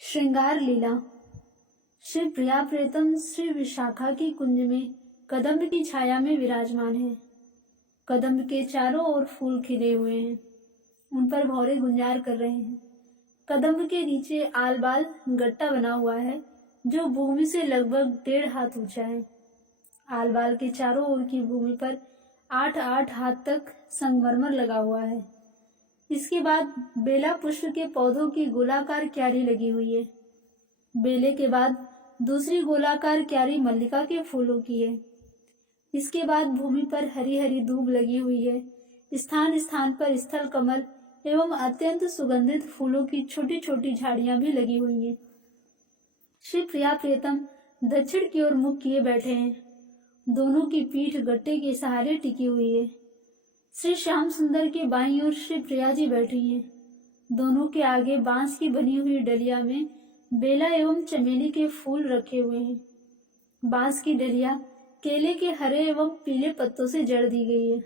श्रृंगार लीला। श्री प्रिया प्रीतम श्री विशाखा की कुंज में कदम्ब की छाया में विराजमान है। कदम्ब के चारों ओर फूल खिले हुए हैं, उन पर भौरे गुंजार कर रहे हैं। कदम्ब के नीचे आलबाल गट्टा बना हुआ है जो भूमि से लगभग 1.5 हाथ ऊंचा है। आलबाल के चारों ओर की भूमि पर 8-8 हाथ तक संगमरमर लगा हुआ है। इसके बाद बेला पुष्प के पौधों की गोलाकार क्यारी लगी हुई है। बेले के बाद दूसरी गोलाकार क्यारी मल्लिका के फूलों की है। इसके बाद भूमि पर हरी हरी दूब लगी हुई है। स्थान स्थान पर स्थल कमल एवं अत्यंत सुगंधित फूलों की छोटी छोटी झाड़ियां भी लगी हुई हैं। श्री प्रिया प्रियतम दक्षिण की ओर मुख किए बैठे हैं। दोनों की पीठ गट्टे के सहारे टिकी हुई है। श्री श्याम सुंदर के बाईं ओर श्री प्रिया जी बैठी हैं। दोनों के आगे बांस की बनी हुई डलिया में बेला एवं चमेली के फूल रखे हुए हैं। बांस की डलिया केले के हरे एवं पीले पत्तों से जड़ दी गई है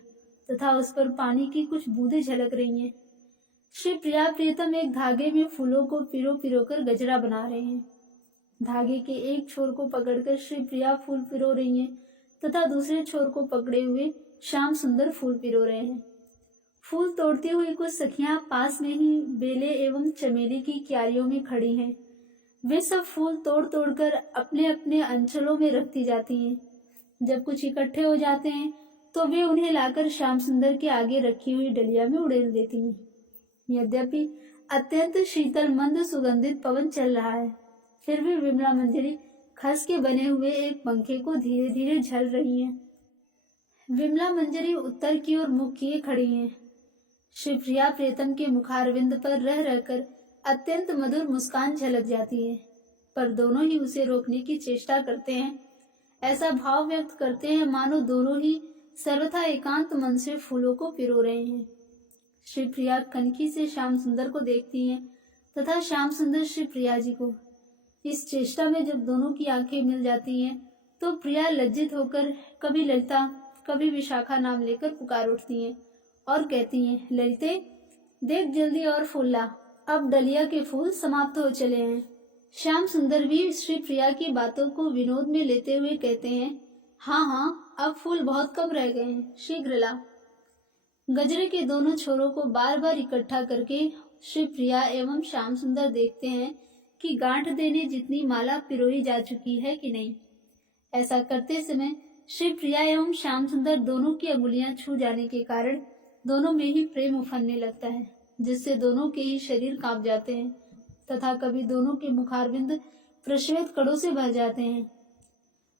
तथा उस पर पानी की कुछ बूंदें झलक रही हैं। श्री प्रिया प्रियतम एक धागे में फूलों को पिरो पिरो कर गजरा बना रहे हैं। धागे के एक छोर को पकड़कर श्री प्रिया फूल पिरो रही हैं तथा दूसरे छोर को पकड़े हुए श्याम सुंदर फूल पिरो रहे हैं। फूल तोड़ती हुई कुछ सखियां पास में ही बेले एवं चमेली की क्यारियों में खड़ी हैं। वे सब फूल तोड़ तोड़कर अपने अपने अंचलों में रखती जाती हैं। जब कुछ इकट्ठे हो जाते हैं तो वे उन्हें लाकर श्याम सुंदर के आगे रखी हुई डलिया में उड़ेल देती हैं। यद्यपि अत्यंत शीतल मंद सुगंधित पवन चल रहा है, फिर भी विमला मंजरी खस के बने हुए एक पंखे को धीरे धीरे झल रही है। विमला मंजरी उत्तर की ओर मुख किए खड़ी हैं। श्री प्रिया प्रीतम के मुखारविंद पर रह रहकर अत्यंत मधुर मुस्कान झलक जाती है, पर दोनों ही उसे रोकने की चेष्टा करते हैं। ऐसा भाव व्यक्त करते हैं मानो दोनों ही सर्वथा एकांत मन से फूलों को पिरो रहे हैं। श्री प्रिया कनखी से श्याम सुंदर को देखती हैं तथा श्याम सुंदर श्री प्रिया जी को। इस चेष्टा में जब दोनों की आंखें मिल जाती हैं तो प्रिया लज्जित होकर कभी ललिता कभी विशाखा नाम लेकर पुकार उठती हैं और कहती हैं, ललिते देख जल्दी और फूल ला, अब डलिया के फूल समाप्त हो चले हैं। श्याम सुंदर भी श्री प्रिया की बातों को विनोद में लेते हुए कहते हैं, हाँ हाँ अब फूल बहुत कम रह गए हैं, शीघ्र ला। गजरे के दोनों छोरों को बार बार इकट्ठा करके श्री प्रिया एवं श्याम सुंदर देखते हैं कि गांठ देने जितनी माला पिरोई जा चुकी है कि नहीं। ऐसा करते समय श्री प्रिया एवं श्याम सुंदर दोनों की अंगुलियां छू जाने के कारण दोनों में ही प्रेम उफनने लगता है, जिससे दोनों के ही शरीर कांप जाते हैं तथा कभी दोनों के मुखारविंद प्रश्वेत कड़ों से भर जाते हैं।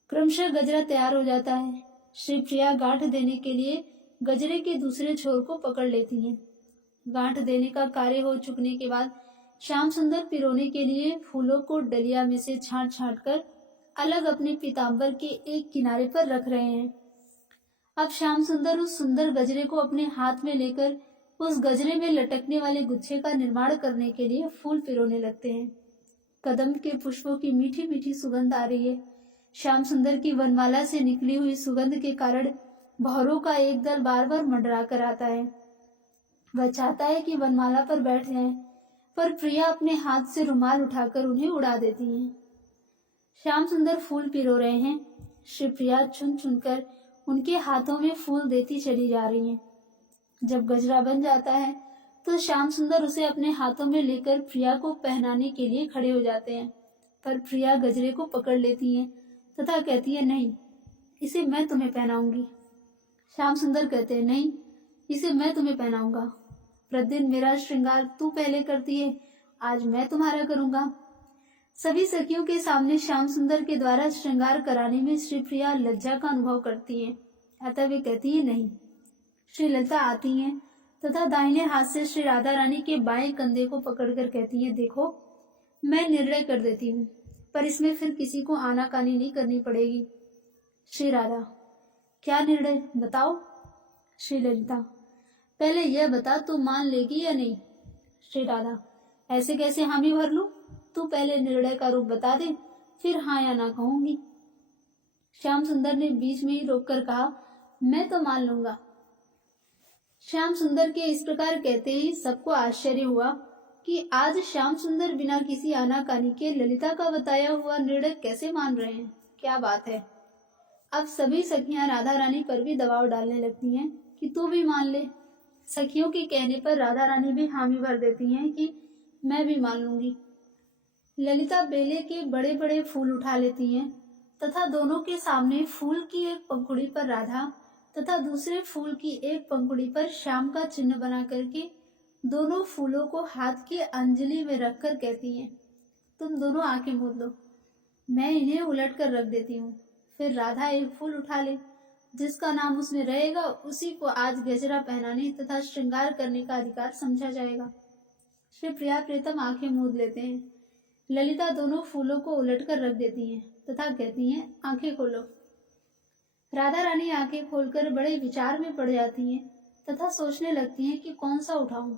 क्रमशः गजरा तैयार हो जाता है। श्री प्रिया गांठ देने के लिए गजरे के दूसरे छोर को पकड़ लेती हैं। गांठ देने का कार्य हो चुकने के बाद श्याम सुंदर पिरोने के लिए फूलों को डलिया में से छांट छांट कर अलग अपने पीताम्बर के एक किनारे पर रख रहे हैं। अब श्याम सुंदर उस सुंदर गजरे को अपने हाथ में लेकर उस गजरे में लटकने वाले गुच्छे का निर्माण करने के लिए फूल पिरोने लगते हैं। कदम्ब के पुष्पों की मीठी मीठी सुगंध आ रही है। श्याम सुंदर की वनमाला से निकली हुई सुगंध के कारण भौरों का एक दल बार बार मंडरा कर आता है। वह चाहता है कि वनमाला पर बैठ जाए, पर प्रिया अपने हाथ से रुमाल उठाकर उन्हें उड़ा देती हैं। श्याम सुंदर फूल पिरो रहे हैं। श्री प्रिया चुन चुनकर उनके हाथों में फूल देती चली जा रही हैं। जब गजरा बन जाता है तो श्याम सुंदर उसे अपने हाथों में लेकर प्रिया को पहनाने के लिए खड़े हो जाते हैं, पर प्रिया गजरे को पकड़ लेती हैं तथा कहती है, नहीं इसे मैं तुम्हें पहनाऊंगी। श्याम सुंदर कहते हैं, नहीं इसे मैं तुम्हें पहनाऊंगा। प्रतिदिन मेरा श्रृंगार तू पहले करती है, आज मैं तुम्हारा करूंगा। सभी सखियों के सामने श्याम सुंदर के द्वारा श्रृंगार कराने में श्री प्रिया लज्जा का अनुभव करती हैं, अतः वे कहती है नहीं। श्री ललिता आती हैं तथा दाहिने हाथ से श्री राधा रानी के बाएं कंधे को पकड़कर कहती है, देखो मैं निर्णय कर देती हूँ, पर इसमें फिर किसी को आनाकानी नहीं करनी पड़ेगी। श्री राधा, क्या निर्णय बताओ। श्री ललिता, पहले यह बता तू मान लेगी या नहीं। श्री राधा, ऐसे कैसे हामी भर लूं, तू पहले निर्णय का रूप बता दे, फिर हाँ या ना कहूंगी। श्याम सुंदर ने बीच में ही रोककर कहा, मैं तो मान लूंगा। श्याम सुंदर के इस प्रकार कहते ही सबको आश्चर्य हुआ कि आज श्याम सुंदर बिना किसी आनाकानी के ललिता का बताया हुआ निर्णय कैसे मान रहे हैं। क्या बात है। अब सभी सखियां राधा रानी पर भी दबाव डालने लगती हैं कि तू भी मान ले। सखियों के कहने पर राधा रानी भी हामी भर देती हैं कि मैं भी मान लूंगी। ललिता बेले के बड़े बड़े फूल उठा लेती हैं तथा दोनों के सामने फूल की एक पंखुड़ी पर राधा तथा दूसरे फूल की एक पंखुड़ी पर श्याम का चिन्ह बना करके दोनों फूलों को हाथ की अंजलि में रखकर कहती हैं, तुम दोनों आंखें मूंद लो, मैं इन्हें उलट कर रख देती हूँ। फिर राधा एक फूल उठा ले, जिसका नाम उसमें रहेगा उसी को आज गजरा पहनाने तथा श्रृंगार करने का अधिकार समझा जाएगा। श्री प्रिया प्रीतम आंखें मूंद लेते हैं। ललिता दोनों फूलों को उलट कर रख देती हैं तथा कहती हैं, आंखें खोलो। राधा रानी आंखें खोलकर बड़े विचार में पड़ जाती हैं तथा सोचने लगती हैं कि कौन सा उठाऊं।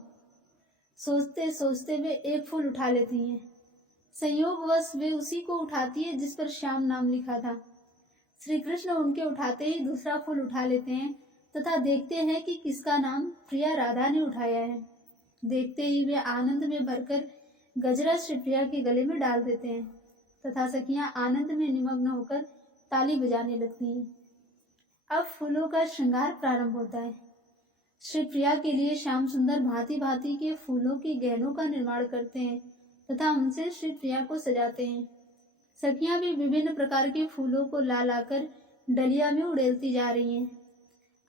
सोचते सोचते वे एक फूल उठा लेती हैं। संयोगवश वे उसी को उठाती है जिस पर श्याम नाम लिखा था। श्री कृष्ण उनके उठाते ही दूसरा फूल उठा लेते हैं तथा देखते हैं कि किसका नाम प्रिया राधा ने उठाया है। देखते ही वे आनंद में भरकर गजरा श्री प्रिया के गले में डाल देते हैं तथा सखियां आनंद में निमग्न होकर ताली बजाने लगती हैं। अब फूलों का श्रृंगार प्रारंभ होता है। श्री प्रिया के लिए श्याम सुंदर भांति भांति के फूलों के गहनों का निर्माण करते हैं तथा उनसे श्री प्रिया को सजाते हैं। सखियां भी विभिन्न प्रकार के फूलों को ला लाकर डलिया में उड़ेलती जा रही हैं।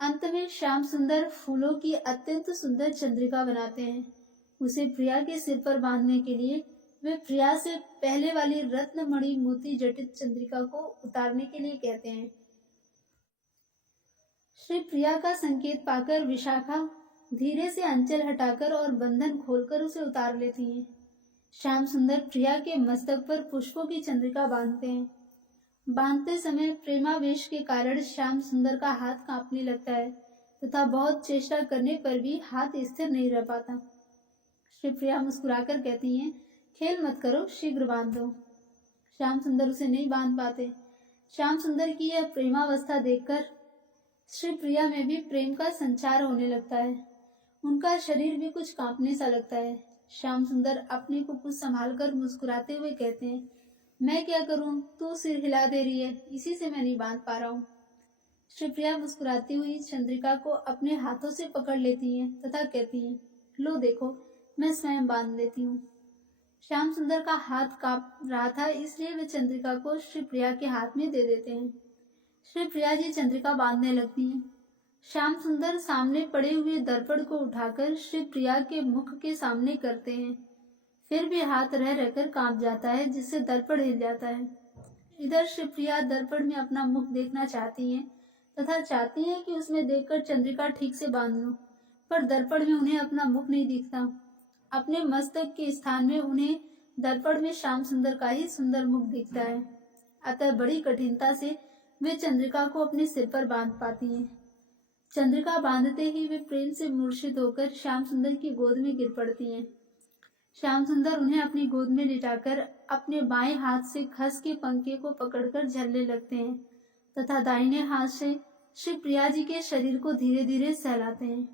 अंत में श्याम सुंदर फूलों की अत्यंत सुंदर चंद्रिका बनाते हैं। उसे प्रिया के सिर पर बांधने के लिए वे प्रिया से पहले वाली रत्नमणि मोती जटित चंद्रिका को उतारने के लिए कहते हैं। श्री प्रिया का संकेत पाकर विशाखा धीरे से अंचल हटाकर और बंधन खोलकर उसे उतार लेती हैं। श्याम सुंदर प्रिया के मस्तक पर पुष्पों की चंद्रिका बांधते हैं। बांधते समय प्रेमावेश के कारण श्याम सुंदर का हाथ कांपने लगता है तथा बहुत चेष्टा करने पर भी हाथ स्थिर नहीं रह पाता। श्री प्रिया मुस्कुराकर कहती हैं, खेल मत करो, शीघ्र बांध दो। श्याम सुंदर उसे नहीं बांध पाते। श्याम सुंदर की यह प्रेमावस्था देखकर श्री प्रिया में भी प्रेम का संचार होने लगता है। उनका शरीर भी कुछ कांपने सा लगता है। श्याम सुंदर अपने को कुछ संभाल कर मुस्कुराते हुए कहते हैं, मैं क्या करूं, तू सिर हिला दे रही है, इसी से मैं नहीं बांध पा रहा हूँ। श्री प्रिया मुस्कुराती हुई चंद्रिका को अपने हाथों से पकड़ लेती हैं तथा कहती हैं, लो देखो, मैं स्वयं बांध देती हूँ। श्याम सुंदर का हाथ कांप रहा था, इसलिए वे चंद्रिका को श्री प्रिया के हाथ में दे देते हैं। श्री प्रिया जी चंद्रिका बांधने लगती हैं। श्याम सुंदर सामने पड़े हुए दर्पण को उठाकर श्री प्रिया के मुख के सामने करते हैं। फिर भी हाथ रह रहकर कांप जाता है, जिससे दर्पण हिल जाता है। इधर श्री प्रिया दर्पण में अपना मुख देखना चाहती हैं तथा चाहती हैं कि उसमें देखकर चंद्रिका ठीक से बांध लो, पर दर्पण में उन्हें अपना मुख नहीं दिखता। अपने मस्तक के स्थान में उन्हें दर्पण में श्याम सुंदर का ही सुंदर मुख दिखता है। अतः बड़ी कठिनता से वे चंद्रिका को अपने सिर पर बांध पाती हैं। चंद्रिका बांधते ही वे प्रेम से मूर्छित होकर श्याम सुंदर की गोद में गिर पड़ती हैं। श्याम सुंदर उन्हें अपनी गोद में लिटाकर अपने बाएं हाथ से खस के पंखे को पकड़कर झलने लगते हैं तथा दाहिने हाथ से श्री प्रिया जी के शरीर को धीरे धीरे सहलाते हैं।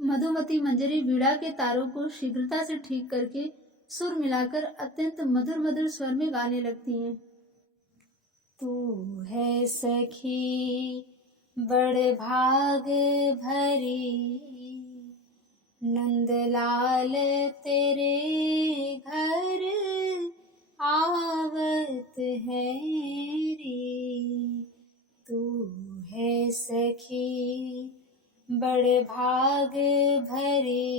मधुमती मंजरी वीणा के तारों को शीघ्रता से ठीक करके सुर मिलाकर अत्यंत मधुर मधुर स्वर में गाने लगती हैं। तू है सखी बड़ भाग भरी, नंदलाल तेरे घर आवत है री। तू है सखी बड़ भाग भरी,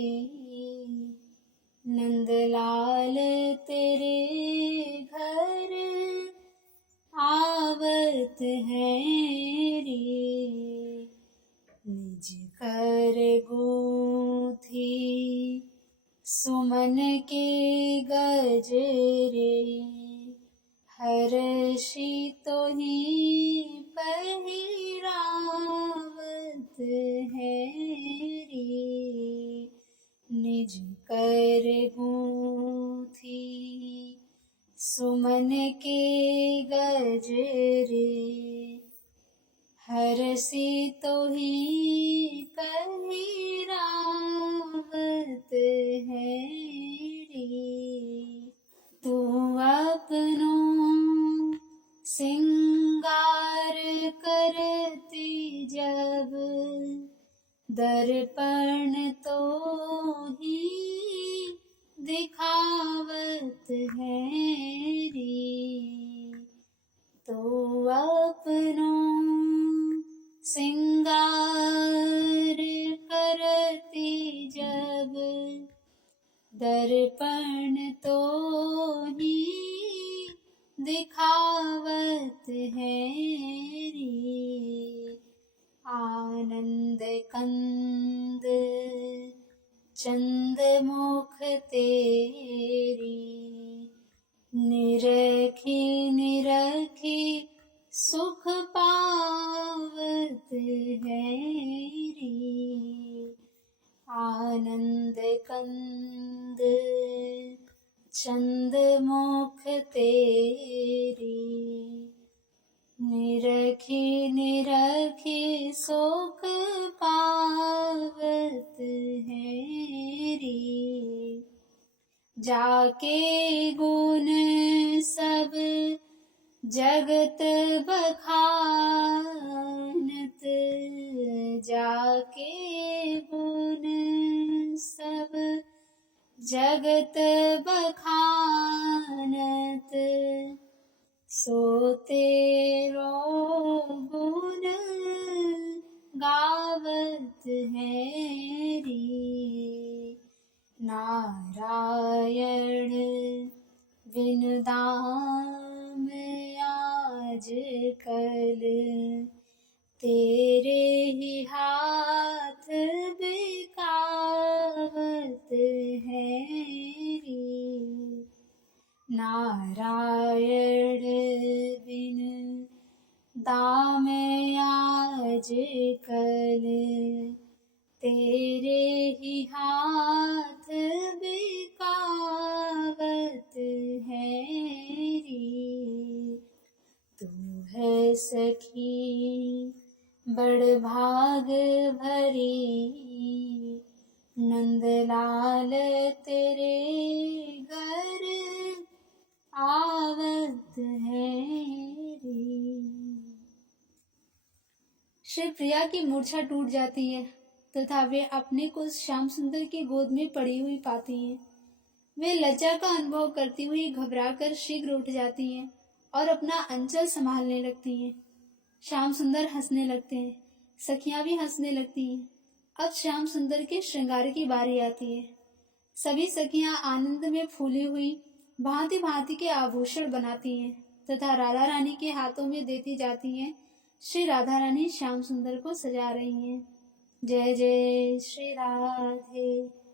नंदलाल तेरे घर आवत है रे। निज कर गूंथी सुमन के गजरे, हर्षि तो ही पहिरावत है रे। निज कर गूंथी सुमन के गजरे, हर्षि तो ही पहिरावत है दर्पण तो ही दिखावत है री, तो अपनों सिंगार करती जब दर्पण तो ही दिखावत है री, आनंद कंद चंद मुख तेरी, निरखी निरखी सुख पावत है री, आनंद कंद चंद मुख तेरी, निरखी निरखी सुख पावत है री, जाके गुण सब जगत बखानत, जाके गुण सब जगत बखानत, सो तेरो गुण गावत है री, नारायण बिन दाम आज कल, तेरे ही हाथ बिकावत है री, नारायण बिन दाम आज कल, तेरे ही हाथ बिकावत है री, तू है सखी बड़ भाग भरी, नंदलाल तेरे घर आवत है री। श्री प्रिया की मूर्छा टूट जाती है तथा वे अपने को श्याम सुंदर की गोद में पड़ी हुई पाती हैं। वे लज्जा का अनुभव करती हुई घबराकर शीघ्र उठ जाती हैं और अपना अंचल संभालने लगती हैं। श्याम सुंदर हंसने लगते हैं, सखियां भी हंसने लगती हैं। अब श्याम सुंदर के श्रृंगार की बारी आती है। सभी सखियां आनंद में फूली हुई भांति भांति के आभूषण बनाती हैं तथा राधा रानी के हाथों में देती जाती हैं। श्री राधा रानी श्याम सुंदर को सजा रही हैं। जय जय श्री राधे।